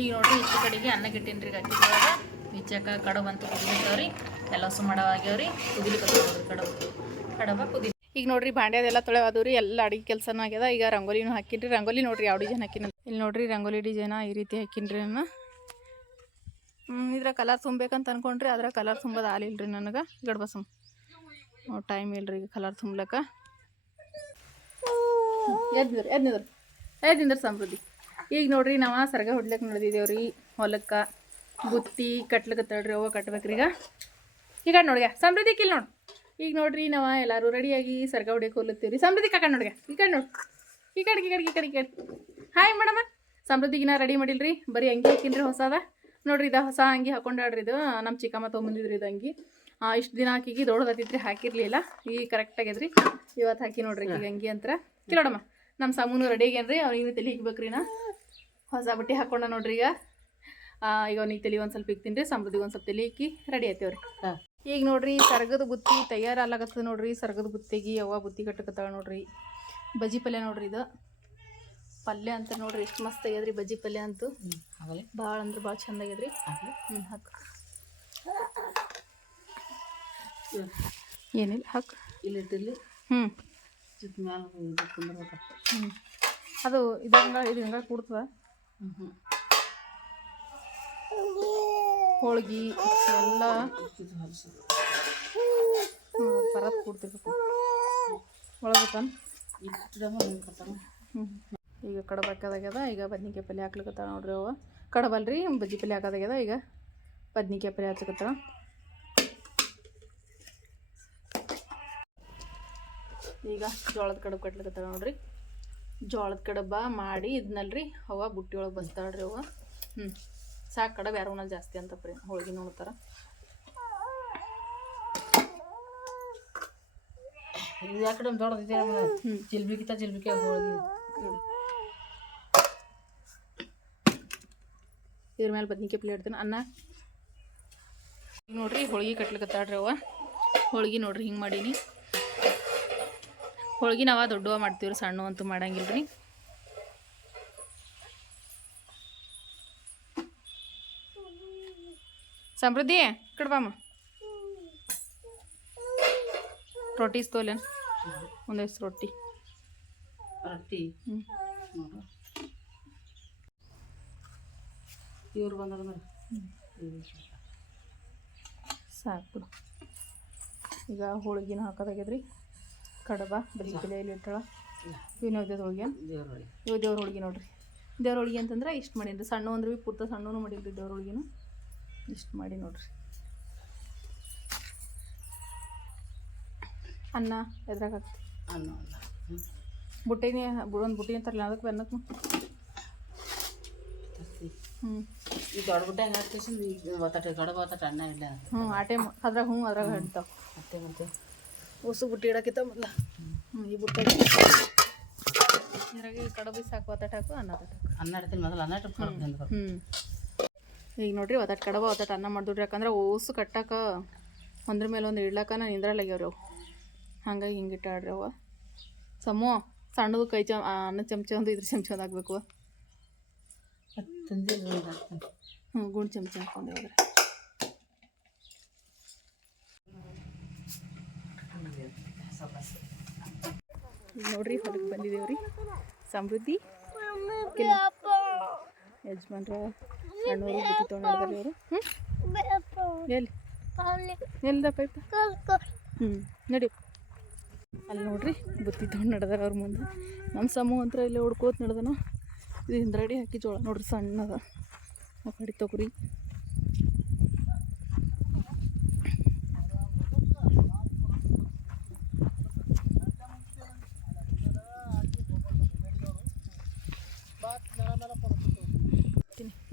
ಈಗ ನೋಡ್ರಿ ಇಷ್ಟು ಕಡೆಗೆ ಅನ್ನ ಗಿಟ್ಟಿನ್ರಿ ರೀ ಅಕ್ಕಿದೊಳಗೆ ಈಚೆಕ ಕಡಬು ಅಂತ ಕುದಿಲಿಕ್ಕವ್ರಿ ಎಲ್ಲ ಹಸು ಮಾಡವಾಗ್ಯಾವ್ರಿ ನೋಡ್ರಿ ಕಡಬ. ಕಡಬ ಕುದಿ ಈಗ ನೋಡ್ರಿ ಬಾಂಡ್ಯದೆಲ್ಲ ತೊಳೆವಾದವು ರೀ. ಎಲ್ಲ ಅಡಿಗೆ ಕೆಲಸನೂ ಆಗ್ಯದ. ಈಗ ರಂಗೋಲಿನೂ ಹಾಕಿನ್ರಿ. ರಂಗೋಲಿ ನೋಡ್ರಿ ಯಾವ ಡಿಸೈನ್ ಹಾಕಿನ ಇಲ್ಲಿ ನೋಡ್ರಿ ರಂಗೋಲಿ ಡಿಸೈನ ಈ ರೀತಿ ಹಾಕಿನ್ರಿ ನಾನು ಇದ್ರ ಕಲರ್ ತುಂಬಬೇಕಂತ ಅನ್ಕೊಂಡ್ರಿ. ಅದ್ರ ಕಲರ್ ತುಂಬೋದು ಆಲಿಲ್ರಿ ನನಗೆ. ಗಡ್ಬಸುಮ್ ಟೈಮ್ ಇಲ್ರಿ ಈಗ ಕಲರ್ ತುಂಬಲಕ್ಕ. ಎದ್ನಿದ್ರು ಎದ್ನಿದ್ರು ಎದ್ನಿದ್ರು ಸಮೃದ್ಧಿ. ಈಗ ನೋಡ್ರಿ ನಾವು ಸರ್ಗ ಹೊಡ್ಲಕ್ಕೆ ನಡೆದಿದ್ದೇವ್ರಿ ಹೊಲಕ್ಕೆ ಬುತ್ತಿ ತಡ್ರಿ ಅವ ಕಟ್ಬೇಕ್ರಿ ಈಗ. ಈಗ ನೋಡ್ಯ ಸಮೃದ್ಧಿ ಕಿಲ್ ನೋಡಿ. ಈಗ ನೋಡ್ರಿ ನಾವು ಎಲ್ಲರೂ ರೆಡಿಯಾಗಿ ಸರ್ಗ ಹೊಡಿಯಕ್ಕೆ ಹೋಗ್ಲತ್ತೀವ್ರಿ ಸಮೃದ್ಧಿ ಕಾಕ ನೋಡ್ಯ ಈ ಕಡೆ ನೋಡು. ಈ ಕಡೆ ಈ ಕಡೆ ಈ ಕಡೆ ಈ ಕಡೆ. ಹಾಯ್ ಮೇಡಮ ಸಮೃದ್ಧಿಗಿನ ರೆಡಿ ಮಾಡಿಲ್ರಿ. ಬರೀ ಅಂಗಿ ಹಾಕಿನ್ರಿ ಹೊಸದ. ನೋಡ್ರಿ ಇದು ಹೊಸ ಅಂಗಿ ಹಾಕೊಂಡಾಡ್ರಿ ಇದು. ನಮ್ಮ ಚಿಕ್ಕಮ್ಮ ತೊಗೊಂಬಂದಿದ್ರಿ ಇದು ಅಂಗಿ. ಇಷ್ಟು ದಿನ ಹಾಕಿಗಿ ದೊಡ್ಡದಾಗಿದ್ರಿ ಹಾಕಿರ್ಲಿಲ್ಲ. ಈಗ ಕರೆಕ್ಟ್ ಆಗ್ಯದ್ರಿ. ಇವತ್ತು ಹಾಕಿ ನೋಡ್ರಿ ಈಗ ಅಂಗಿ ಅಂತ ಕಿಲೋಡಮ್ಮ ನಮ್ಮ ಸಾಮೂನು ರೆಡಿ ಆಗ್ಯಾನ್ರಿ. ಅವ್ರಿಗೆ ತಲೆ ಹಿಗ್ಬೇಕ್ರಿ ನಾ. ಹೊಸ ಬಟ್ಟೆ ಹಾಕೊಂಡ ನೋಡ್ರಿ ಈಗ. ಈಗ ಅವ್ನಿಗೆ ತಲೆ ಒಂದು ಸ್ವಲ್ಪ ಇಕ್ತೀನಿ ರೀ ಸಮೃದ್ಧಿಗೆ ಒಂದು ಸ್ವಲ್ಪ ತಲೆ ಇಕ್ಕಿ ರೆಡಿ ಆಯ್ತೇವ್ರಿ. ಈಗ ನೋಡ್ರಿ ಸರ್ಗದ ಬುತ್ತಿ ತಯಾರಾಗ್ಲತ್ತದ ನೋಡ್ರಿ ಸರ್ಗದ ಬುತ್ತಿಗೆ ಯಾವ ಬುತ್ತಿ ಕಟ್ಟಕತ್ತಾಳ ನೋಡ್ರಿ. ಬಜ್ಜಿ ಪಲ್ಯ ನೋಡ್ರಿ ಇದು. ಪಲ್ಯ ಅಂತ ನೋಡ್ರಿ ಎಷ್ಟು ಮಸ್ತ್ ಆಗ್ಯದ್ರಿ ಬಜ್ಜಿ ಪಲ್ಯ ಅಂತೂ. ಭಾಳ ಅಂದ್ರೆ ಭಾಳ ಚಂದ ಆಗ್ಯದ್ರಿ. ಹ್ಞೂ ಹಾಕು. ಏನಿಲ್ಲ ಹಾಕು. ಇಲ್ಲಿ ಇಟ್ಟಿರ್ಲಿ. ಹ್ಞೂ ಹ್ಞೂ ಅದು ಇದು ಹಂಗ ಇದು ಹಂಗ ಕೂಡ್ತದ? ಹೋಳ್ಗಿ ಎಲ್ಲ ಪರತ್ ಕೂಡ್ತಿರ್ಬೇಕು. ಒಳಗತ್ತಾನ ಈಗ ಕಡಬ ಹಾಕೋದಾಗ್ಯದ, ಈಗ ಬದ್ನಿಕಾಯಿ ಪಲ್ಯ ಹಾಕ್ಲಿಕತ್ತಾಳ ನೋಡ್ರಿ ಅವ ಕಡಬಲ್ರಿ, ಬಜ್ಜಿ ಪಲ್ಯ ಹಾಕದಾಗ್ಯದ, ಈಗ ಬದ್ನಿಕಾಯಿ ಪಲ್ಯ ಹಚ್ಚಕತ್ತಾಳ ಈಗ ಜೋಳದ ಕಡಬು ಕಟ್ಲಿಕತ್ತಾಳ ನೋಡ್ರಿ. ಜೋಳದ ಕಡಬ ಮಾಡಿ ಇದನ್ನಲ್ರಿ ಅವ ಬುಟ್ಟಿ ಒಳಗೆ ಬಸ್ತಾಳ್ರಿ ಅವ ಹ್ಞೂ ಸಾಕು ಕಡಬ ಯಾರು ಜಾಸ್ತಿ ಅಂತ ಪ್ರಿ ಹೋಳಿಗೆ ನೋಡ್ತಾರ. ಯಾಕಡೆ ದೊಡ್ಡದಿದೆ ಜಿಲ್ಬಿಕಿತ ಜಿಲ್ಬಿಕೆ ಹೋಳಿಗೆ. ಇದ್ರ ಮೇಲೆ ಬದ್ನಿಕಾಯಿ ಪ್ಲೇ ಇಡ್ತೀನಿ. ಅನ್ನ. ನೋಡ್ರಿ ಹೋಳಿಗೆ ಕಟ್ಲಿಕತ್ತಾಳ್ರಿ ಅವ ಹೋಳಿಗೆ ನೋಡ್ರಿ ಹಿಂಗೆ ಮಾಡೀನಿ. ಹೋಳ್ಗೆ ನಾವು ದೊಡ್ಡವ ಮಾಡ್ತೀವ್ರಿ ಸಣ್ಣ ಅಂತೂ ಮಾಡಂಗಿಲ್ರಿ. ಸಮೃದ್ಧಿ ಕಡ್ಬಾಮ ರೊಟ್ಟಿ ತೋಲೇನು ಒಂದೆಷ್ಟು ರೊಟ್ಟಿ. ರೊಟ್ಟಿ? ಇವ್ರು ಬಂದ್ರೆ ಸಾಕು. ಈಗ ಹೋಳ್ಗಿನ ಹಾಕೋದಾಗ್ಯದ್ರಿ ಕಡಬ ಬಜ್ಜಿ ಪಲ್ಯ ಇಲ್ಲಿ. ಇವು ನೈವೇದ್ಯದ ಹೋಳ್ಗೆ ದೇವ್ರೊಳಗೆ. ಇವು ದೇವ್ರ ಹೋಳ್ಗೆ ನೋಡ್ರಿ. ದೇವ್ರ ಹೋಳ್ಗೆ ಅಂತಂದ್ರೆ ಇಷ್ಟು ಮಾಡೀನಿ ಸಣ್ಣ ಅಂದ್ರೆ ಭೀ ಪೂರ್ತ ಸಣ್ಣನು ಮಾಡೀನಿ ದೇವ್ರ ಹೋಳ್ಗೆನು ಇಷ್ಟು ಮಾಡಿ ನೋಡ್ರಿ. ಅನ್ನ ಎದ್ರಾಗ ಹಾಕ್ತಿ? ಅನ್ನ ಬುಟ್ಟಿನೇ ಒಂದು ಬುಟ್ಟಿ ಅಂತಾರಲ್ಲ ಅದಕ್ಕೆ ಬೆನ್ನಕ್ಕೆ ಹ್ಞೂ ಈ ದೊಡ್ಡ ಗುಡ್ಡ ಹೆಂಗೆ ಹಾಕ್ತೇಸಿಂದ ಈಗ ಒತ್ತಾಟ ಕಡಬ ಒತ್ತಾಟ ಅನ್ನ ಇಲ್ಲ ಹ್ಞೂ ಆ ಮ- ಅದ್ರಾಗ ಹ್ಞೂ ಅದ್ರಾಗ ಹಿಡ್ತಾವೆ ಮತ್ತೆ ಮತ್ತೆ? ಹೊಸ ಬುಟ್ಟಿ ಇಡಕ್ಕಿತ್ತ ಮೊದಲ. ಹ್ಞೂ ಈ ಬುಟ್ಟಿ ಇದ್ರಾಗ ಈ ಕಡಬಿ ಸಾಕು ಒತ್ತಾಟ ಹಾಕು ಅನ್ನ ಅನ್ನ ಇಡ್ತೀನಿ ಮೊದಲು ಅನ್ನ ಇಟ್ಟು ಹ್ಞೂ ಈಗ ನೋಡ್ರಿ ಒತ್ತಟ್ ಕಡಬ ಒತ್ತಟ್ ಅನ್ನ ಮಾಡಿದ್ರಿ ಯಾಕಂದ್ರೆ ಓಸು ಕಟ್ಟಾಕ ಒಂದ್ರ ಮೇಲೆ ಒಂದು ಇಡ್ಲಕ್ಕ ನಾನು ನಿಂದ್ರಲ್ಲಾಗ್ಯವ್ರಿ ಅವು ಹಂಗಾಗಿ ಹಿಂಗೆ ಇಟ್ಟಾಡ್ರಿ ಅವ ಸಮೋ ಸಣ್ಣದು ಕೈ ಚಮ ಅನ್ನ ಚಮಚ ಒಂದು ಇದ್ರ ಚಮಚ ಒಂದು ಹಾಕ್ಬೇಕು ಹ್ಞೂ ಗುಂಡು ಚಮಚ ಹಾಕೊಂಡೆ ಹೋದ್ರೆ ಈಗ ನೋಡ್ರಿ ಹೊರಗೆ ಬಂದಿದ್ದೇವ್ರಿ ಸಮೃದ್ಧಿ. ಯಜಮಾನ್ರ ಅಣ್ಣವರು ತೊಗೊಂಡಿದ್ದಾರೆ ಎಲ್ಲಿ? ಎಲ್ದ ಪೈಪ? ಹ್ಞೂ ನಡಿ. ಅಲ್ಲಿ ನೋಡ್ರಿ ಬುತ್ತಿ ತೊಗೊಂಡು ನಡೆದಾರ ಅವ್ರ ಮುಂದೆ. ನಮ್ಮ ಸಮೂಹ ಅಂತ ಇಲ್ಲಿ ಹೊಡ್ಕೋತ ನಡೆದನ. ಇದು ಹಿಂದ್ರಡಿ ಹಾಕಿ ಜೋಳ. ನೋಡ್ರಿ ಸಣ್ಣದ. ಆ ಕಡೆ ತೊಗರಿ.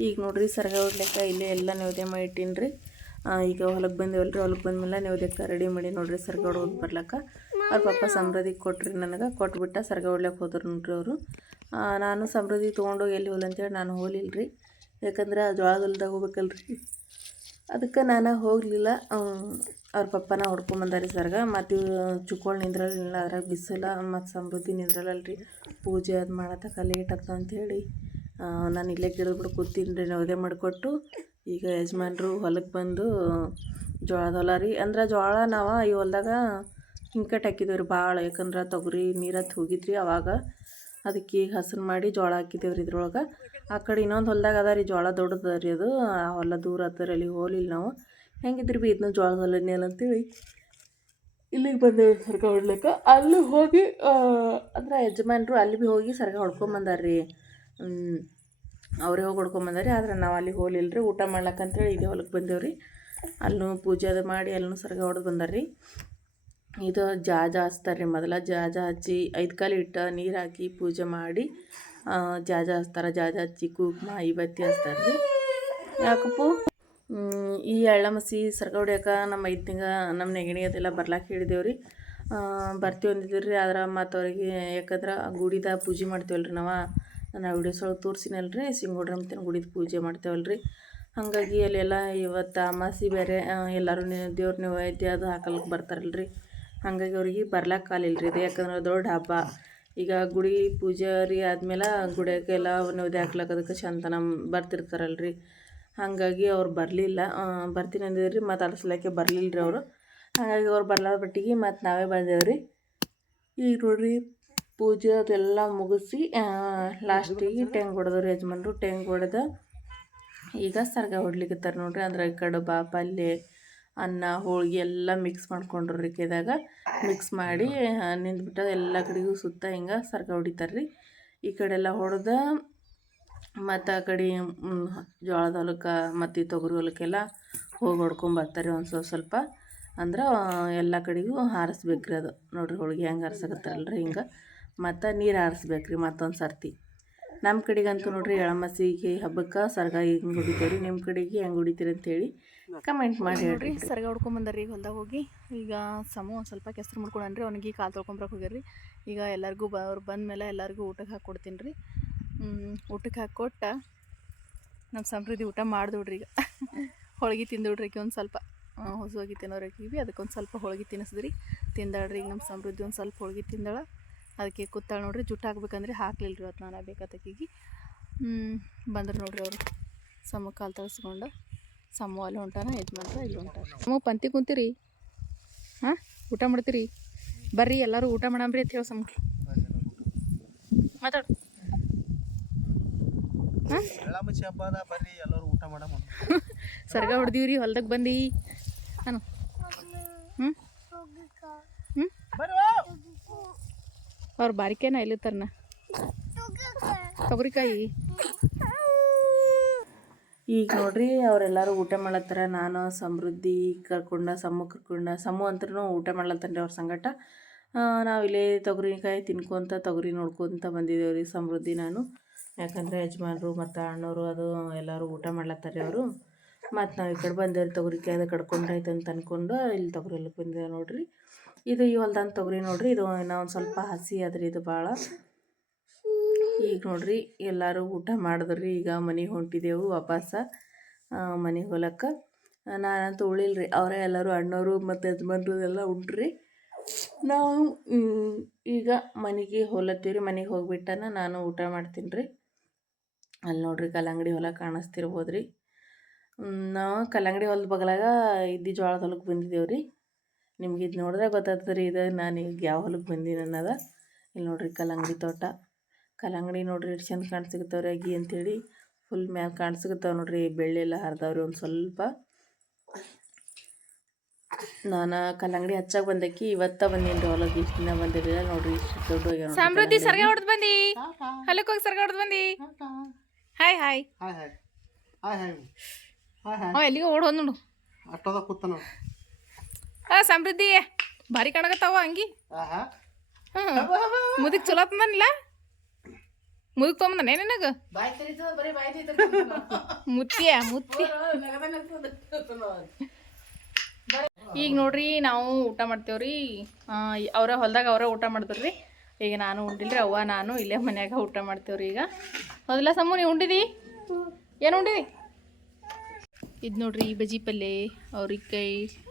ಈಗ ನೋಡ್ರಿ ಸರ್ಗ ಹೊಡ್ಲಿಕ್ಕ ಇಲ್ಲೇ ಎಲ್ಲ ನೈವೇದ್ಯ ಮಾಡಿ ಇಟ್ಟೀನಿ ಈಗ ಹೊಲಕ್ಕೆ ಬಂದೇವಲ್ರಿ ಹೊಲಕ್ಕೆ ಬಂದ್ಮೇಲೆ ನೈವೇದ್ಯಕ್ಕೆ ರೆಡಿ ಮಾಡಿ ನೋಡ್ರಿ ಸರ್ಗ ಹೊಡ್ದು ಬರ್ಲಕ್ಕ. ಅವ್ರ ಪಪ್ಪ ಸಮೃದ್ಧಿಗೆ ಕೊಟ್ರಿ ನನಗೆ, ಕೊಟ್ಬಿಟ್ಟ ಸರ್ಗ ಹೊಡ್ಲಿಕ್ಕೆ ಹೋದ್ರು ನೋಡ್ರಿ ಅವರು. ನಾನು ಸಮೃದ್ಧಿ ತೊಗೊಂಡೋಗಿ ಎಲ್ಲಿ ಹೋಲ್ ಅಂತೇಳಿ ನಾನು ಹೋಗ್ಲಿಲ್ಲ ರೀ ಯಾಕಂದ್ರೆ ಜೋಳದ ಹೊಲ್ದಾಗ ಹೋಗ್ಬೇಕಲ್ರಿ. ಅದಕ್ಕೆ ನಾನು ಹೋಗಲಿಲ್ಲ. ಅವ್ರ ಪಪ್ಪನ ಹೊಡ್ಕೊಂಬಂದಾರಿ ಸರ್ಗ. ಮತ್ತು ಚುಕ್ಕೋಳು ನಿಂದ್ರಲಿಲ್ಲ, ಅದ್ರಾಗ ಬಿಸಿಲ ಮತ್ತು ಸಮೃದ್ಧಿ ನಿಂದ್ರಲ್ಲಲ್ರಿ ಪೂಜೆ ಅದು ಮಾಡತಕ್ಕ ಲೇಟ್ ಆಗ್ತದೆ ಅಂಥೇಳಿ ನಾನು ಇಲ್ಲೇ ಗಿಡದ್ಬಿಟ್ಟು ಕೂತೀನಿ ರೀ ನವದೆ ಮಾಡಿಕೊಟ್ಟು. ಈಗ ಯಜಮಾನ್ರು ಹೊಲಕ್ಕೆ ಬಂದು ಜೋಳದ ಹೊಲ ರೀ. ಅಂದ್ರೆ ಜೋಳ ನಾವು ಈ ಹೊಲ್ದಾಗ ಹಿಂಕಟ್ ಹಾಕಿದ್ದೇವೆ ರೀ ಭಾಳ ಯಾಕಂದ್ರೆ ತೊಗರಿ ನೀರತ್ತು ಹೋಗಿದ್ರಿ ಅವಾಗ. ಅದಕ್ಕೆ ಈಗ ಹಸನ್ ಮಾಡಿ ಜೋಳ ಹಾಕಿದ್ದೇವೆ ರೀ ಇದ್ರೊಳಗೆ. ಆ ಕಡೆ ಇನ್ನೊಂದು ಹೊಲ್ದಾಗ ಅದ ರೀ ಜೋಳ ದೊಡ್ಡದ ರೀ ಅದು. ಆ ಹೊಲ ದೂರ ಆತದ ರೀ ಅಲ್ಲಿ ಹೋಲಿಲ್ಲ ನಾವು. ಹೆಂಗಿದ್ರಿ ಬಿ ಇದನ್ನ ಜೋಳದ ಹೊಲನೇ ಅಂತೇಳಿ. ಇಲ್ಲಿಗೆ ಬಂದೇವೆ ಸರ್ಗ ಹೊಡ್ಲಿಕ್ಕೆ. ಅಲ್ಲಿ ಹೋಗಿ ಅಂದ್ರೆ ಯಜಮಾನ್ರು ಅಲ್ಲಿ ಭೀ ಹೋಗಿ ಸರ್ಗ ಹೊಡ್ಕೊಂಬಂದಾರ್ರಿ ಅವರೇ ಹೋಗಿ ಹೊಡ್ಕೊಂಬಂದಾರಿ ಆದ್ರೆ ನಾವು ಅಲ್ಲಿ ರೀ ಊಟ ಮಾಡ್ಲಕ್ಕಂತೇಳಿ ಇದೇ ಹೊಲಕ್ಕೆ ಬಂದೇವ್ರಿ. ಅಲ್ಲೂ ಪೂಜೆ ಅದು ಮಾಡಿ ಅಲ್ಲೂ ಸರ್ಗ ಹೊಡೆದು ಬಂದಾರ್ರಿ. ಇದು ಜಾಜ ಹಚ್ತಾರೆ ರೀ ಮೊದಲ. ಜಾಜ ಹಚ್ಚಿ ಐದು ಕಾಲು ಇಟ್ಟು ನೀರು ಹಾಕಿ ಪೂಜೆ ಮಾಡಿ ಜಾಜ ಹಚ್ತಾರೆ. ಜಾಜ ಹಚ್ಚಿ ಕುಂಕುಮ, ಐಬತ್ತಿ ಹಚ್ತಾರೆ ರೀ ಯಾಕಪ್ಪು ಈ ಎಳ್ಳಮಸಿ ಸರ್ಗ ಹೊಡ್ಯಾಕ ನಮ್ಮ ಐದು ತಿಂಗ ನಮ್ಮ ನೆಗಣಿ ಅದೆಲ್ಲ ಬರ್ಲಾಕೆ ಹೇಳಿದೇವು ರೀ ಬರ್ತೀವಿ ಅಂದಿದ್ದೀವಿ ರೀ ಆದ್ರೆ ಮತ್ತು ಅವ್ರಿಗೆ ಯಾಕಂದ್ರೆ ಗುಡಿದ ಪೂಜೆ ಮಾಡ್ತೀವಲ್ರಿ ನಾವು. ನಾನು ವಿಡಿಯೋಸ್ ಒಳಗೆ ತೋರಿಸಿನಲ್ಲ ರೀ ಗುಡಿದು ಪೂಜೆ ಮಾಡ್ತೇವಲ್ಲ ರೀ ಹಾಗಾಗಿ ಅಲ್ಲೆಲ್ಲ ಇವತ್ತು ಅಮಾಸಿ ಬೇರೆ ಎಲ್ಲರೂ ದೇವ್ರ ನೈವೇದ್ಯ ಅದು ಹಾಕಲಿಕ್ಕೆ ಬರ್ತಾರಲ್ಲ ರೀ ಹಾಗಾಗಿ ಅವ್ರಿಗೆ ಬರ್ಲಾಕ ಕಾಲಿಲ್ಲ ರೀ ಯಾಕಂದ್ರೆ ದೊಡ್ಡ ಹಬ್ಬ. ಈಗ ಗುಡಿ ಪೂಜಾರಿ ಆದ್ಮೇಲೆ ಗುಡಿಯಾಗೆಲ್ಲ ನೈವೇದ್ಯ ಚಂದನ ಬರ್ತಿರ್ತಾರಲ್ಲ ರೀ ಹಾಗಾಗಿ ಅವ್ರು ಬರಲಿಲ್ಲ ಬರ್ತೀನಿ ಅಂದಿದ್ರಿ, ಮತ್ತು ಅಳಿಸ್ಲಕ್ಕೆ ಬರಲಿಲ್ಲ ರೀ ಅವರು. ಹಾಗಾಗಿ ಅವ್ರು ಬರ್ಲಾರ ಬಟ್ಟಿಗೆ ಮತ್ತು ನಾವೇ ಬಂದೇವ್ರಿ. ಈಗ ನೋಡ್ರಿ ಪೂಜೆ ಅದೆಲ್ಲ ಮುಗಿಸಿ ಲಾಸ್ಟಿಗೆ ಟೆಂಗ್ ಹೊಡೆದ್ರು ಯಜಮಾನ್ರು ಟೆಂಗ್ ಹೊಡೆದ ಈಗ ಸರ್ಗ ಹೊಡ್ಲಿಕ್ಕಿತ್ತಾರೆ ನೋಡ್ರಿ. ಅಂದ್ರೆ ಈ ಕಡುಬ ಪಲ್ಯ ಅನ್ನ ಹೋಳಿಗೆ ಎಲ್ಲ ಮಿಕ್ಸ್ ಮಾಡ್ಕೊಂಡ್ರು ರೀ ಕೆದಾಗ ಮಿಕ್ಸ್ ಮಾಡಿ ನಿಂತ್ಬಿಟ್ಟು ಎಲ್ಲ ಕಡೆಗೂ ಸುತ್ತ ಹಿಂಗೆ ಸರ್ಗ ಹೊಡಿತಾರೆ ರೀ. ಈ ಕಡೆ ಎಲ್ಲ ಹೊಡೆದ ಮತ್ತು ಆ ಕಡೆ ಜೋಳದ ಹೊಲಕ್ಕೆ ಮತ್ತು ಈ ತೊಗರಿ ಹೊಲಕ್ಕೆಲ್ಲ ಹೋಗಿ ಹೊಡ್ಕೊಂಬರ್ತಾರೆ ಒಂದು ಸ್ವಲ್ಪ ಸ್ವಲ್ಪ. ಅಂದ್ರೆ ಎಲ್ಲ ಕಡೆಗೂ ಹಾರಿಸ್ಬೇಕ್ರಿ ಅದು. ನೋಡಿರಿ ಹೋಳಿಗೆ ಹೆಂಗೆ ಹಾರಿಸಕತ್ತಾರಲ್ರಿ ಹಿಂಗೆ. ಮತ್ತು ನೀರು ಆರಿಸ್ಬೇಕು ರೀ ಮತ್ತೊಂದು ಸರ್ತಿ. ನಮ್ಮ ಕಡೆಗಂತೂ ನೋಡಿರಿ ಎಳಮಸಿಗೆ ಹಬ್ಬಕ್ಕೆ ಸರ್ಗ ಹಿಂಗೆ ಹೊಡಿತೇವೆ ರೀ ನಿಮ್ಮ ಕಡೆಗೆ ಹೆಂಗೆ ಹೊಡಿತೀರಿ ಅಂತೇಳಿ ಕಮೆಂಟ್ ಮಾಡಿ ಹೇಳ್ರಿ. ನೋಡ್ರಿ, ಸರ್ಗ ಹೊಡ್ಕೊಂಬಂದಾರ್ರಿ ಈಗ ಹೊಲ್ದಾಗ ಹೋಗಿ. ಈಗ ಸಮ ಒಂದು ಸ್ವಲ್ಪ ಕೆಸರು ಮಾಡ್ಕೊಂಡ್ರಿ ಅವ್ನಿಗೆ ಕಾಲು ತೊಳ್ಕೊಂಬರಕ್ಕೆ ಹೋಗ್ಯಾರ್ರಿ. ಈಗ ಎಲ್ಲರಿಗೂ ಬ ಅವ್ರು ಬಂದಮೇಲೆ ಎಲ್ಲರಿಗೂ ಊಟಕ್ಕೆ ಹಾಕ್ಕೊಡ್ತೀನಿ ರೀ ಊಟಕ್ಕೆ ಹಾಕ್ಕೊಟ್ಟ ನಮ್ಮ ಸಮೃದ್ಧಿ ಊಟ ಮಾಡಿದ್ರಿ ಈಗ. ಹೋಳಿಗೆ ತಿಂದಿಡ್ರಿ ಆಕಿ ಒಂದು ಸ್ವಲ್ಪ. ಹೊಸ ಹೋಗಿ ತಿನ್ನೋರಕ್ಕೆ ಬಿ ಅದಕ್ಕೆ ಒಂದು ಸ್ವಲ್ಪ ಹೋಳಿಗೆ ತಿನ್ನಿಸಿದ್ರಿ. ತಿಂದಾಳ್ರಿ ಈಗ ನಮ್ಮ ಸಮೃದ್ಧಿ ಒಂದು ಸ್ವಲ್ಪ ಹೋಳಿಗೆ ತಿಂದಾಳ. ಅದಕ್ಕೆ ಕೂತಾಳೆ ನೋಡ್ರಿ, ಜುಟ್ಟು ಹಾಕ್ಬೇಕಂದ್ರೆ ಹಾಕ್ಲಿಲ್ಲ ರೀ ಅವತ್ತು ನಾನು ಬೇಕಾತಕ್ಕಿಗೆ ಬಂದ್ರೆ ನೋಡ್ರಿ ಅವರು. ಸಮ ಕಾಲು ತಳಿಸ್ಕೊಂಡು ಸಮ ಅಲ್ಲಿ ಹೊಂಟಾನ ಯಜಮಾನ್ರ ಇಲ್ಲಿ ಹೊಂಟಾನ. ಸಮ ಪಂತಿ ಕುಂತೀರಿ? ಹಾಂ, ಊಟ ಮಾಡ್ತೀರಿ? ಬರ್ರಿ, ಎಲ್ಲರೂ ಊಟ ಮಾಡಂಬ್ರಿ ಅಂತ ಹೇಳಿ ಸಮ ಮಾತಾಡು. ಸರ್ಗ ಹೊಡೆದೀವ್ರಿ ಹೊಲ್ದಾಗ ಬಂದಿ. ಹ್ಞೂ ಹ್ಞೂ ಅವ್ರು ಬಾರಿಕೆನ ಇಲ್ಲಿತ್ತಾರನ ತೊಗರಿಕಾಯಿ. ಈಗ ನೋಡ್ರಿ, ಅವರೆಲ್ಲರೂ ಊಟ ಮಾಡ್ಲತ್ತಾರ ನಾನು, ಸಮೃದ್ಧಿ, ಕರ್ಕೊಂಡ ಸಮ್ಮು ಕರ್ಕೊಂಡ ಸಮ್ಮು ಅಂತೂ ಊಟ ಮಾಡ್ಲತ್ತಾನ ರೀ ಅವ್ರ ಸಂಗಟ. ನಾವು ಇಲ್ಲೇ ತೊಗರಿಕಾಯಿ ತಿನ್ಕೊಂತ ತೊಗರಿ ನೋಡ್ಕೊತ ಬಂದಿದ್ದೇವೆ ರೀ ಸಮೃದ್ಧಿ ನಾನು. ಯಾಕಂದರೆ ಯಜಮಾನರು ಮತ್ತು ಅಣ್ಣವರು ಅದು ಎಲ್ಲರೂ ಊಟ ಮಾಡ್ಲತ್ತಾರೆ ಅವರು. ಮತ್ತು ನಾವು ಈ ಕಡೆ ಬಂದೇವ್ರಿ ತೊಗರಿಕಾಯಿ ಅದು ಕಡ್ಕೊಂಡಾಯ್ತು ಅಂತ ಅಂದ್ಕೊಂಡು ಇಲ್ಲಿ ತೊಗರಿ ಎಲ್ಲ ಬಂದೇವೆ ನೋಡ್ರಿ. ಇದು ಈ ಹೊಲ್ದಾನ ತೊಗರಿ ನೋಡ್ರಿ, ಇದು ಇನ್ನೂ ಒಂದು ಸ್ವಲ್ಪ ಹಸಿ ಅದ್ರಿ ಇದು ಭಾಳ ಈಗ ನೋಡ್ರಿ ಎಲ್ಲರೂ ಊಟ ಮಾಡಿದ್ರಿ, ಈಗ ಮನೆಗೆ ಹೊಂಟಿದ್ದೆವು ವಾಪಸ್ಸ ಮನೆಗೆ ಹೊಲಕ್ಕೆ. ನಾನಂತೂ ಉಳಿಲ್ಲ ರೀ ಅವರೇ ಎಲ್ಲರೂ ಅಣ್ಣವರು ಮತ್ತು ಯಜಮಾನ್ರು ಎಲ್ಲ ಉಂಟ್ರಿ ನಾವು ಈಗ ಮನೆಗೆ ಹೊಲತ್ತೀವಿ ರೀ ಮನೆಗೆ ಹೋಗಿಬಿಟ್ಟನ ನಾನು ಊಟ ಮಾಡ್ತೀನಿ ರೀ ಅಲ್ಲಿ ನೋಡ್ರಿ ಕಲ್ಲಂಗಡಿ ಹೊಲ ಕಾಣಿಸ್ತಿರ್ಬೋದು ರೀ ನಾವು ಕಲ್ಲಂಗಡಿ ಹೊಲದ ಬಗಲಾಗ ಇದ್ದಿ ಜೋಳದ ಹೊಲಕ್ಕೆ ಬಂದಿದ್ದೇವೆ ರೀ ನಿಮ್ಗೆ ಇದು ನೋಡಿದ್ರೆ ಗೊತ್ತಾಗ್ತದೆ ರೀ ಇದು ನಾನು ಈಗ ಯಾವ ಹೊಲಕ್ಕೆ ಬಂದೀನಿ ಅನ್ನೋದ. ಇಲ್ಲಿ ನೋಡ್ರಿ ಕಲ್ಲಂಗಡಿ ತೋಟ. ಕಲ್ಲಂಗಡಿ ನೋಡ್ರಿ ಎಷ್ಟು ಚಂದ ಕಾಣಿಸ್ತಾವ್ರಿ ಅಗಿ ಅಂತೇಳಿ. ಫುಲ್ ಮ್ಯಾಲೆ ಕಾಣಿಸ್ತಾವೆ ನೋಡ್ರಿ ಬೆಳ್ಳೆಲ್ಲ ಹರಿದವ್ರಿ ಒಂದು ಸ್ವಲ್ಪ. ನಾನು ಕಲ್ಲಂಗಡಿ ಹಚ್ಚಾಗ ಬಂದಕ್ಕಿ ಇವತ್ತ ಬಂದೀನಿ ಹೊಲಕ್ಕೆ ಇಷ್ಟು ದಿನ ಬಂದಿರಲಿಲ್ಲ ನೋಡ್ರಿ ಇಷ್ಟು ದೊಡ್ಡ ಸಮೃದ್ಧಿ ಸರ್ಗೆ ಹೊಡೆದು ಬಂದಿ? ಹೊಲಕ್ಕೆ ಹೋಗಿ ಸರ್ಗ ಹೊಡೆದು ಬಂದಿ? Hi hi. Hi hi. Hi hi. ಎಲ್ಲಿಗೆ ಓಡ್ ಹೋದ್ ನೋಡು. ಅಷ್ಟೋದ ಕೂತ ಆ ಸಮೃದ್ಧಿ ಭಾರಿ ಕಾಣಕತ್ತಾವ ಅಂಗಿ. ಹ್ಮ್. ಮುದಕ್ ಚಲೋ ತಂದನಿಲ್ಲ ಮುದಕ್ ತೊಗೊಂಬಂದಾನೆ ನಿನಗ ಮುತ್ತಿಯ ಮುತ್ತಿ ಈಗ ನೋಡ್ರಿ ನಾವು ಊಟ ಮಾಡ್ತೇವ್ರಿ. ಅವರ ಹೊಲ್ದಾಗ ಅವರ ಊಟ ಮಾಡಿದ್ರಿ ಈಗ ನಾನು ಉಂಡಿಲ್ರಿ ಅವ್ವ ನಾನು ಇಲ್ಲೇ ಮನ್ಯಾಗ ಊಟ ಮಾಡ್ತೇವ್ರಿ ಈಗ. ಹೌದಿಲ್ಲ ಸಮ್ಮು ನೀವು ಉಂಡಿದಿ? ಏನು ಉಂಡಿದಿ? ಇದು ನೋಡ್ರಿ ಬಜಿ ಪಲ್ಯ ಅವ್ರಿಕಾಯಿ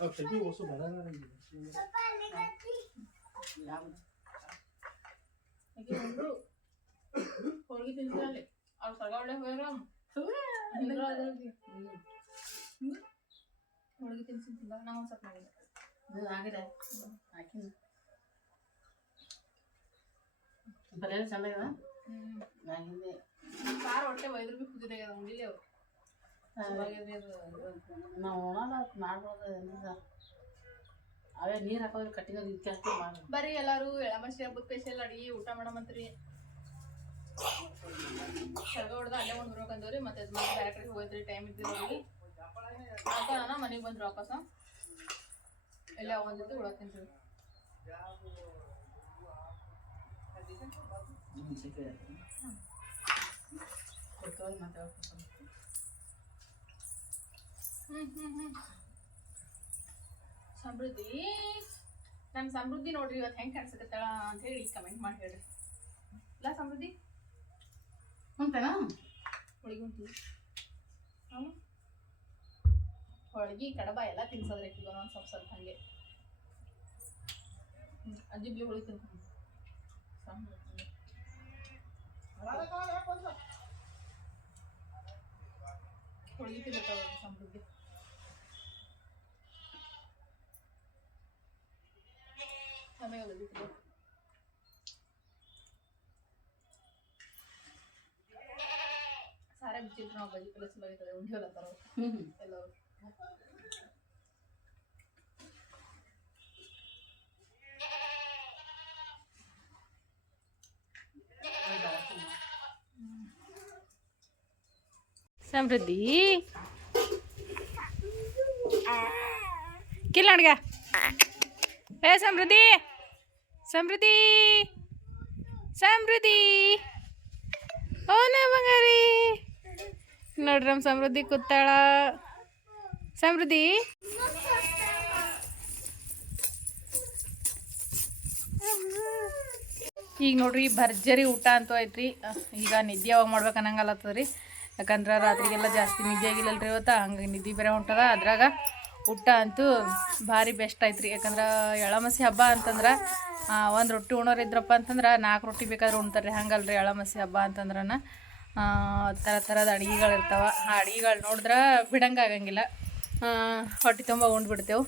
ಬರೋಣ ಯಾವ ಆಕಿ ಉಂಡ್ರು ಹೋಳ್ಗಿ ತಿನ್ಸಲ್ಲಿ ಅವ್ರು ಸರ್ಗ ಒಳ್ಳೆ ಹೋಗ್ಯಾರ ಹೋಳ್ಗಿ ತಿನ್ಸಿ ತಿಂದ ನಾವು ಒಂದ್ ಸ್ವಲ್ಪ ಮಾಡಿದ್ದೆ ಇದು ಆಗಿದೆ ಹಾಕಿ ಬರೀ ಚಂದ ಇದೆ ನಾ ಹಿಂದೆ ಸಾರು ಹೊಟ್ಟೆ ಒಯ್ದ್ರು ಬಿ ಕುದಿದೆ ಅದು ಉಂಡಿಲ್ಲ ಅವ್ರು ನಾವು ಉಣಲ್ಲ ಮಾಡ್ಬೋದು ಅವೇ ನೀರು ಹಾಕೋದ್ರೆ ಕಟ್ಟಿಗೆ ಇಕ್ಕಷ್ಟು ಮಾಡಿ ಬರ್ರಿ ಎಲ್ಲರೂ ಎಳಮಸಿ ಹಬ್ಬದ ಸ್ಪೆಷಲ್ ಅಡಿಗೆ ಊಟ ಮಾಡಮಂತ್ರಿ ಸರ್ಗ ಹೊಡ್ದ ಅಲ್ಲೇ ಒಂದು ಬರ್ಬೇಕಂದವ್ರಿ ಮತ್ತೆ ಅದು ಮತ್ತೆ ಬೇರೆ ಕಡೆ ಹೋಯ್ತ್ರಿ ಟೈಮ್ ಇದ್ದಿದ್ರಿ ಅಕ್ಕ ನಾನು ಮನೆಗೆ ಬಂದ್ರು ವಾಪಸ್. ಎಲ್ಲ ಒಂದಿದ್ದು ಉಳಕ್ ತಿಂತೀವಿ ಮೆಣಸಿನ್ಕಾಯಿ ಸಮೃದ್ಧಿ. ನನ್ನ ಸಮೃದ್ಧಿ ನೋಡ್ರಿ ಇವತ್ತು ಹೆಂಗೆ ಕಾಣಿಸಕತ್ತಾಳ ಅಂತ ಹೇಳಿ ಕಮೆಂಟ್ ಮಾಡಿ ಹೇಳ್ರಿ. ಇಲ್ಲ ಸಮೃದ್ಧಿ? ಉಂಟೇನಾ? ಹೋಳಿಗೆ ಉಂಟು. ಹೋಳಿಗೆ ಕಡಬ ಎಲ್ಲ ತಿನ್ಸೋದ್ರೆ ಒಂದು ಸ್ವಲ್ಪ ಸ್ವಲ್ಪ ಹಾಗೆ. ಅಜ್ಜಿ ಬಿಳಿ ಹೋಳಿಗೆ ತಿನ್ಕೊಂಡು ಹೋಳಿಗೆ ತಿನ್ನುತ್ತಾವ ಸಮೃದ್ಧಿ ಆಮೇಲೆ ಹೋಳಿಗೆ ಸಾರ ಬಿಚ್ಚಿಟ್ಟು ನಾವು ಬಜ್ಜಿ ಪಲ್ಯ ಸಲುವಾಗಿ ಉಂಡಿ ಹೊಲತ್ತಾರ ಹ್ಞೂ ಹ್ಞೂ ಎಲ್ಲರೂ ಸಮೃದ್ಧಿ ಕಿಲ್ಲ ಅಡ್ಗ ಏ ಸಮೃದ್ಧಿ ಸಮೃದ್ಧಿ! ಸಮೃದ್ಧಿ! ಓ ಬಂಗಾರಿ ನೋಡ್ರಿ ನಮ್ಮ ಸಮೃದ್ಧಿ ಕೂತಾಳ. ಸಮೃದ್ಧಿ! ಈಗ ನೋಡ್ರಿ ಭರ್ಜರಿ ಊಟ ಅಂತೂ ಐತ್ರಿ. ಈಗ ನಿದ್ದೆ ಅವಾಗ ಮಾಡ್ಬೇಕು ಅನ್ನಂಗಲ್ಲತ್ತದ್ರಿ ಯಾಕಂದ್ರೆ ರಾತ್ರಿಗೆಲ್ಲ ಜಾಸ್ತಿ ನಿದ್ದೆ ಆಗಿಲ್ಲಲ್ರಿ ಇವತ್ತು. ಹಂಗೆ ನಿದ್ದೆ ಬೇರೆ ಹೊಂಟದ. ಅದ್ರಾಗ ಊಟ ಅಂತೂ ಭಾರಿ ಬೆಸ್ಟ್ ಐತ್ರಿ. ಯಾಕಂದ್ರೆ ಎಳಮಸಿ ಹಬ್ಬ ಅಂತಂದ್ರೆ ಒಂದು ರೊಟ್ಟಿ ಉಣೋರು ಇದ್ರಪ್ಪ ಅಂತಂದ್ರೆ ನಾಲ್ಕು ರೊಟ್ಟಿ ಬೇಕಾದ್ರೆ ಉಣ್ತಾರೆ ರೀ ಹಂಗಲ್ರಿ ಎಳಮಸಿ ಹಬ್ಬ ಅಂತಂದ್ರನ. ಆ, ಥರ ಥರದ ಅಡುಗೆಗಳು ಇರ್ತಾವೆ. ಆ ಅಡುಗೆಗಳು ನೋಡಿದ್ರೆ ಬಿಡಂಗೆ ಆಗಂಗಿಲ್ಲ. ಹೊಟ್ಟೆ ತುಂಬ ಉಂಡ್ಬಿಡ್ತೇವೆ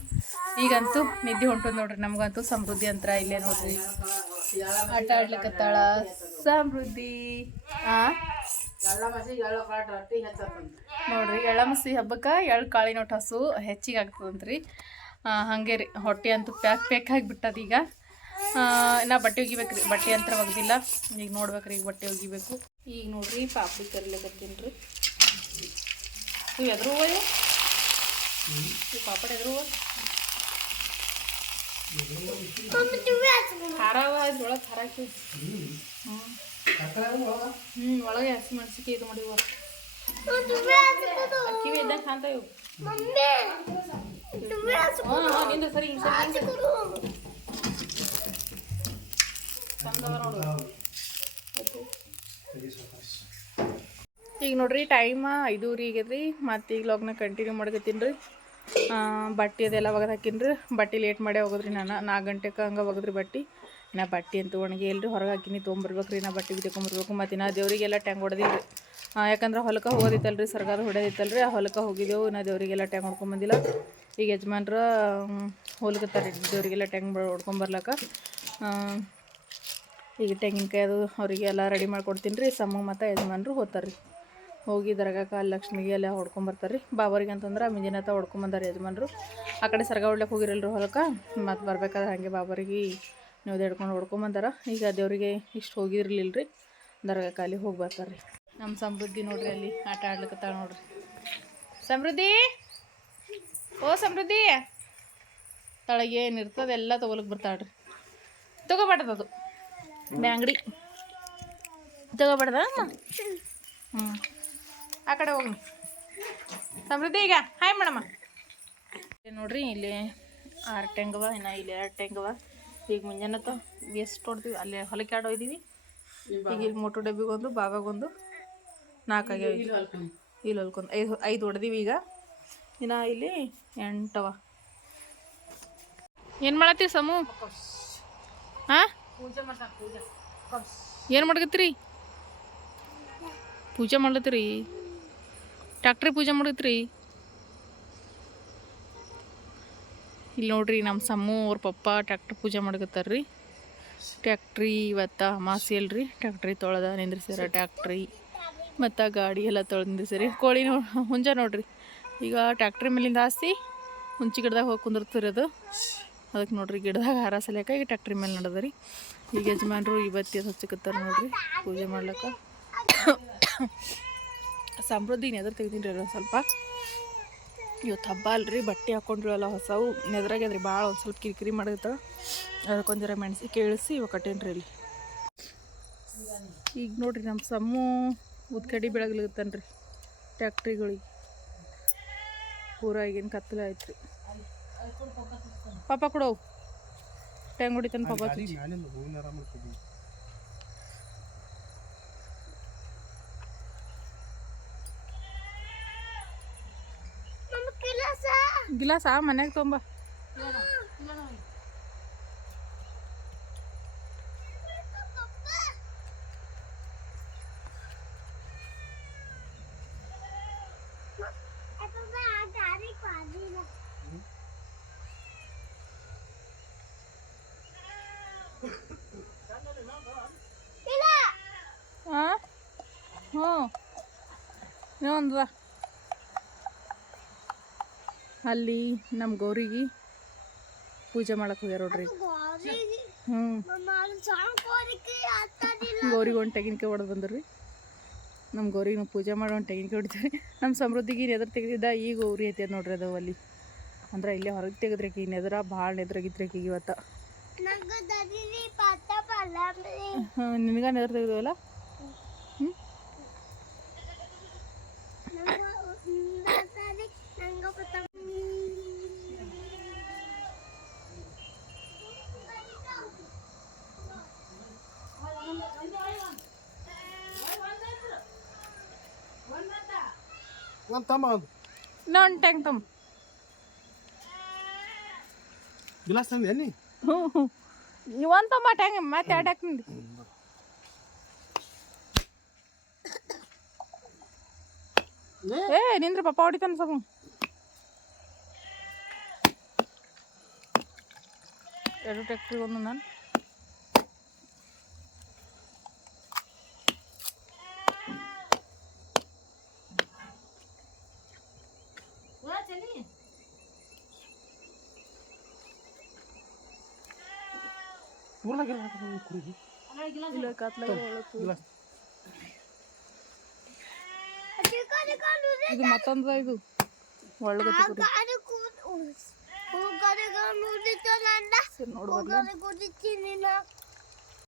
ಈಗಂತೂ ನಿದ್ದೆ ಹೊಂಟದ ನೋಡ್ರಿ. ನಮಗಂತೂ ಸಮೃದ್ಧಿ ಅಂತ ಇಲ್ಲೇ ನೋಡ್ರಿ. ಆಟ ಆಡ್ಲಿಕ್ಕತ್ತಾಳ ಸಮೃದ್ಧಿ. ಆ? ನೋಡ್ರಿ ಎಳ್ಳಮಸಿ ಹಬ್ಬಕ್ಕೆ ಎಳ್ಳು ಕಾಳಿನ ಒಟ್ಟು ಹಸು ಹೆಚ್ಚಿಗೆ ಆಗ್ತದಂತ್ರಿ. ಹಾಗೆ ಹಂಗೆ ರೀ ಹೊಟ್ಟೆ ಅಂತೂ ಪ್ಯಾಕ್ ಪ್ಯಾಕ್ ಆಗಿಬಿಟ್ಟದ ಈಗ ನಾ ಬಟ್ಟೆ ಒಗಿಬೇಕು ರೀ ಬಟ್ಟೆ ಅಂತ ಒಗ್ದಿಲ್ಲ. ಈಗ ನೋಡ್ಬೇಕ್ರಿ ಈಗ ಬಟ್ಟೆ ಒಗಿಬೇಕು. ಈಗ ನೋಡ್ರಿ ಪಾಪಡಿ ಕರಿಲಿಕತ್ತೀನಿ ರೀ ನೀವು ಎದುರು ಹೂವ ಇವು? ಪಾಪಡ್ ಎದುರು ಹೂವ? ಖಾರ ಹಾಕಿ. ಹ್ಞೂ ಹ್ಞೂ ಒಳಗೆ ಹಸಿ ಮೆಣಸಿಗೆ ಇದು ಮಾಡಿ ಕಿವಿ ಇದ್ದಂಗೆ ಕಾಣ್ತಾ ಇವು. ಹಾಂ ಹಾಂ ನಿಂದ ಸರಿ ಹಿಂಗೆ ಸರಿ ಹಿಂಗೆ ಸರಿ. ಚಂದ ಅದ ನೋಡು. ಈಗ ನೋಡ್ರಿ ಟೈಮ್ ಐದೂರಿ ಆಗ್ಯದ್ರಿ ಮತ್ತು ಈಗ ಲಗ್ನ ಕಂಟಿನ್ಯೂ ಮಾಡ್ಕತ್ತೀನಿ ರೀ. ಬಟ್ಟೆ ಅದೆಲ್ಲ ಒಗದು ಹಾಕಿನ್ರಿ ರೀ ಬಟ್ಟೆ ಲೇಟ್ ಮಾಡೇ ಹೋಗೋದ್ರಿ ನಾನು. ನಾಲ್ಕು ಗಂಟೆಗೆ ಹಂಗೆ ಒಗದ್ರಿ ಬಟ್ಟೆ. ನಾ ಬಟ್ಟೆ ಅಂತ ಒಣಗಿ ಎಲ್ರಿ ಹೊರಗೆ ಹಾಕಿನಿ ತೊಗೊಂಬರ್ಬೇಕು ರೀ ನಾ ಬಟ್ಟೆ ಬಿದ್ಕೊಂಬರ್ಬೇಕು ಮತ್ತು ನಾ ದೇವರಿಗೆಲ್ಲ ಟ್ಯಾಂಗ್ ಹೊಡೆದಿಲ್ಲ ರೀ ಯಾಕಂದ್ರೆ ಹೊಲಕ್ಕೆ ಹೋಗೋದಿತ್ತಲ್ರಿ, ಸರ್ಕಾರ ಹೊಡೆದಿತ್ತಲ್ರಿ, ಆ ಹೊಲಕ್ಕೆ ಹೋಗಿದ್ದೆವು ನಾ ದೇವರಿಗೆಲ್ಲ ಟ್ಯಾಂಗ್ ಹೊಡ್ಕೊಂಬಂದಿಲ್ಲ ಈಗ ಯಜಮಾನ್ರ ಹೋಲ್ಕತ್ತಾರೆ ದೇವರಿಗೆಲ್ಲ ಟ್ಯಾಂಗ್ ಹೊಡ್ಕೊಂಬರ್ಲಕ್ಕ ಈಗ ತೆಂಗಿನಕಾಯಿ ಅದು ಅವರಿಗೆಲ್ಲ ರೆಡಿ ಮಾಡ್ಕೊಡ್ತೀನಿ ರೀ ಸಮ ಮತ್ತು ಯಜಮಾನ್ರು ಹೋಗ್ತಾರೆ ರೀ ಹೋಗಿ ದರ್ಗಾಕ ಅಲ್ಲಿ ಲಕ್ಷ್ಮಿಗೆ ಎಲ್ಲ ಹೊಡ್ಕೊಂಬರ್ತಾರೆ ರೀ ಬಾಬರಿಗೆ ಅಂತಂದ್ರೆ ಮಿಂಜಿನ ಹೊಡ್ಕೊಂಬಂದಾರೆ ಯಜಮಾನ್ರು. ಆ ಕಡೆ ಸರ್ಗ ಹೊಡ್ಲಕ್ಕೆ ಹೋಗಿರಲ್ರಿ ಹೊಲಕ್ಕೆ ಮತ್ತು ಬರ್ಬೇಕಾದ್ರೆ ಹಾಗೆ ಬಾಬರಿಗೆ ನೀವು ಹಿಡ್ಕೊಂಡು ಹೊಡ್ಕೊಂಬಂದಾರ? ಈಗ ದೇವರಿಗೆ ಇಷ್ಟು ಹೋಗಿರ್ಲಿಲ್ಲ ರೀ ದರ್ಗಾ ಖಾಲಿ ಹೋಗಿ ನಮ್ಮ ಸಮೃದ್ಧಿ ನೋಡ್ರಿ ಅಲ್ಲಿ ಆಟ ಆಡ್ಲಿಕ್ಕತ್ತಾಳ ನೋಡ್ರಿ. ಸಮೃದ್ಧಿ! ಓ ಸಮೃದ್ಧಿ! ತಳಗೆ ಏನಿರ್ತದೆ ಎಲ್ಲ ತೊಗೊಳಕ್ಕೆ ಬರ್ತಾಳ್ರಿ. ತಗೋಬಾರ್ದದು ಬ್ಯಾಂಗಡಿ ತಗೋಬಾರ್ದ? ಹ್ಞೂ ಆ ಕಡೆ ಹೋಗಿ ಸಮೃದ್ಧಿ ಈಗ, ಹಾಯ್ ಮೇಡಮ್ಮ ನೋಡ್ರಿ, ಇಲ್ಲಿ ಆರು ಟೆಂಗವ ಇನ್ನು ಇಲ್ಲಿ ಎರಡು ಟೆಂಗವ ಈಗ ಮುಂಜಾನೆ ಎಷ್ಟು ಹೊಡ್ತೀವಿ? ಅಲ್ಲಿ ಹೊಲಕ್ಕೆ ಆಡೋ ಇದ್ದೀವಿ ಈಗ ಇಲ್ಲಿ ಮೊಟ್ಟು ಡಬ್ಬಿಗೊಂದು ಬಾಗಾಗೊಂದು ನಾಲ್ಕು ಆಗ್ಯಾವ ಈಗ. ಇಲ್ಲಿ ಹೊಲ್ಕೊಂಡು. ಐದು ಐದು ಹೊಡೆದೀವಿ ಈಗ. ಇನ್ನು ಇಲ್ಲಿ ಎಂಟವ. ಏನು ಮಾಡತ್ತೀವಿ ಸಮು? ಹಾಂ? ಏನು ಮಾಡ್ಕತ್ತೀರಿ? ಪೂಜೆ ಮಾಡ್ಲತ್ತೀರಿ? ಟ್ಯಾಕ್ಟ್ರಿ ಪೂಜೆ ಮಾಡತ್ತೀರಿ ಇಲ್ಲಿ ನೋಡ್ರಿ ನಮ್ಮ ಸಮ್ಮು ಅವ್ರ ಪಪ್ಪ ಟ್ಯಾಕ್ಟ್ರ್ ಪೂಜೆ ಮಾಡಕತ್ತಾರ್ರಿ. ಟ್ಯಾಕ್ಟ್ರಿ ಇವತ್ತು ಅಮಾಸಿ ಅಲ್ರಿ. ಟ್ಯಾಕ್ಟ್ರಿ ತೊಳೆದ ನಿಂದ್ರಿಸ್ಯಾರ ಟ್ಯಾಕ್ಟ್ರಿ. ಮತ್ತು ಗಾಡಿ ಎಲ್ಲ ತೊಳೆದು ನಿಂದ್ರಿಸ್ಯಾರಿ. ಕೋಳಿ ನೋ ಹುಂಜ ನೋಡ್ರಿ. ಈಗ ಟ್ಯಾಕ್ಟ್ರಿ ಮೇಲಿಂದ ಹಾಸಿ ಹುಂಚಿ ಗಿಡದಾಗ ಹೋಗಿ ಕುಂದಿರ್ತೀರಿ ಅದು. ಅದಕ್ಕೆ ನೋಡ್ರಿ ಗಿಡದಾಗ ಹಾರ ಈಗ ಟ್ಯಾಕ್ಟ್ರಿ ಮೇಲೆ ನಡೆದ್ರಿ ಈಗ ಯಜಮಾನ್ರು ಇವತ್ತಿ ಹಚ್ಚಿಕತ್ತಾರ ನೋಡ್ರಿ ಪೂಜೆ ಮಾಡ್ಲಕ್ಕ. ಸಮೃದ್ಧಿ ಏನಾದ್ರು ತೆಗ್ದೀನಿ ರೀ ಸ್ವಲ್ಪ. ಇವತ್ತು ಹಬ್ಬ ಅಲ್ರಿ, ಬಟ್ಟೆ ಹಾಕೊಂಡ್ರಲ್ಲ ಹೊಸವು. ನೆದ್ರಾಗ್ಯದ್ರಿ ಭಾಳ ಒಂದು ಸ್ವಲ್ಪ ಕಿರಿಕಿರಿ ಮಾಡಿರ್ತಾವೆ ಅದಕ್ಕೊಂದಿರ ಮೆಣಸಿ ಕೇಳಿಸಿ ಇವಾಗ ಕಟ್ಟೇನ್ರಿ ಇಲ್ಲಿ. ಈಗ ನೋಡ್ರಿ ನಮ್ಮ ಸಮ್ಮು ಉದ್ಕಡಿ ಬೆಳಗ್ಲಿಗತ್ತಾನ ರೀ ಟ್ಯಾಕ್ಟ್ರಿಗಳಿಗೆ. ಪೂರ ಈಗಿನ ಕತ್ತಲೆ ಆಯ್ತು ರೀ ಪಾಪ ಕೊಡೋ ಟ್ಯಾಂಗ್ ಹೊಡಿತಾನೆ ಪಾಪ ಗಾಡಿ ಮ್ಯಾಲಿಂದ ಹೂವಿನ ಹಾರ ಮಾಡ್ತಿದ್ವಿ ಗಿಲಾಸ ಮನ್ಯಾಗ ತೊಂಬ ಹಾಂ ಹ್ಞೂ ಇನ್ನೊಂದು ಅಲ್ಲಿ ನಮ್ಮ ಗೌರಿಗೆ ಪೂಜೆ ಮಾಡಕ್ಕೆ ಹೋಗ್ಯಾರ ನೋಡ್ರಿ. ಹ್ಞೂ ಗೌರಿಗೆ ಒಂದು ತೆಗಿನಕಾಯಿ ಹೊಡೆದು ಬಂದ್ರಿ ನಮ್ಮ ಗೌರಿಗೆ ನಾವು ಪೂಜೆ ಮಾಡೋ ಒಂದು ತೆಗಿನಕಾಯಿ ಹೊಡಿತೀವಿ ನಮ್ಮ ಸಮೃದ್ಧಿಗೆ ನೆದ್ರ ತೆಗೆದಿದ್ದ ಈಗ ಗೌರಿ ಐತಿ ನೋಡ್ರಿ ಅದು ಅಲ್ಲಿ. ಅಂದ್ರೆ ಇಲ್ಲೇ ಹೊರಗೆ ತೆಗೆದ್ರಿ ಆಕಿ ನೆದ್ರ ಭಾಳ ನೆದ್ರಾಗಿದ್ರಿ ಈಗ ಇವತ್ತು. ಹಾಂ ನಿನಗ ನೆದ್ರ ತೆಗೆದವಲ್ಲ ಒಂದು ತಮ್ಮ ಒಂದು ನನ್ನ ಟ್ಯಾಂಕ್ ತಮ್ಮ ಗಿಲಾಸ್ ತಂದೆ ನೀ ಹ್ಞೂ ಹ್ಞೂ ತಮ್ಮ ಟ್ಯಾಂಕ್ ಮತ್ತೆ ಎರಡು ಹಾಕ್ತಿಂದು ಏ ನಿಂದ್ರಿ ಪಪ್ಪ ಹೊಡಿತಾನೆ ಸ್ವಲ್ಪ ಎರಡು ಟ್ಯಾಕ್ಟ್ರಿ ಒಂದು ನಾನು ಊರ್ನಾಗೆಲ್ಲ ಕುರಿ ಇಲ್ಲ ಕತ್ಲಾಗ ಒಳಗೆ ಗಿಲಾಸ್ ಇದು ಮತ್ತೊಂದು ಇದು ಒಳಗತ್ತೆ ಕುರಿ ಸರಿ ನೋಡ್ಬರ್ಲ ಕುಡಿತೀನಿ